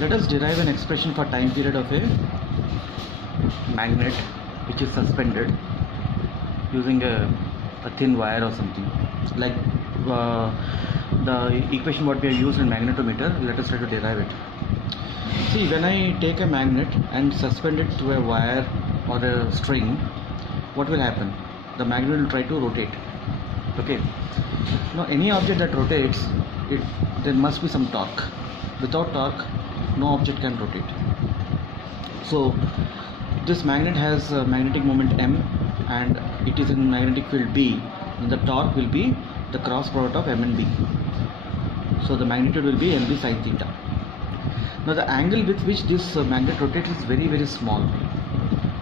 Let us derive an expression for time period of a magnet which is suspended using a thin wire or something. Like the equation what we have used in magnetometer, let us try to derive it. See, when I take a magnet and suspend it to a wire or a string, what will happen? The magnet will try to rotate. Okay. Now any object that rotates, there must be some torque. Without torque, no object can rotate. So this magnet has a magnetic moment M and it is in magnetic field B, and the torque will be the cross product of M and B. So the magnitude will be MB sin theta. Now the angle with which this magnet rotates is very, very small.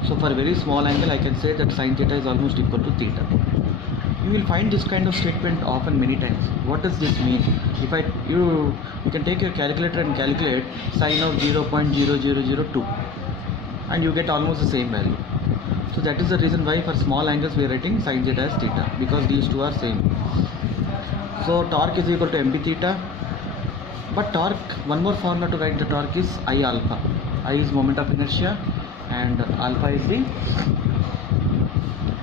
So for a very small angle, I can say that sin theta is almost equal to theta. You will find this kind of statement often many times. What does this mean? If you can take your calculator and calculate sine of 0.0002 and you get almost the same value. So that is the reason why for small angles we are writing sin theta as theta, because these two are same. So torque is equal to mb theta. But torque, one more formula to write the torque is I alpha. I is moment of inertia and alpha is the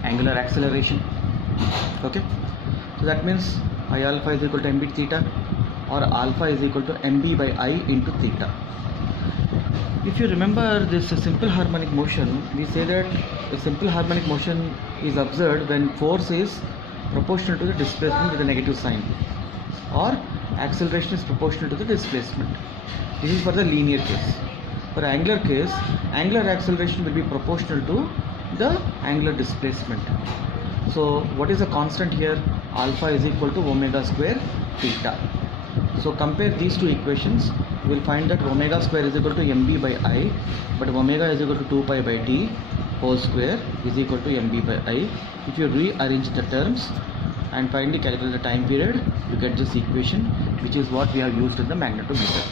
angular acceleration. Okay, so that means I alpha is equal to mb theta, or alpha is equal to mb by I into theta. If you remember this simple harmonic motion, we say that a simple harmonic motion is observed when force is proportional to the displacement with a negative sign, or acceleration is proportional to the displacement. This is for the linear case. For angular case, angular acceleration will be proportional to the angular displacement. So what is the constant here? Alpha is equal to omega square theta. So compare these two equations, you will find that omega square is equal to mb by I, but omega is equal to 2 pi by t whole square is equal to mb by I. If you rearrange the terms and finally calculate the time period, you get this equation, which is what we have used in the magnetometer.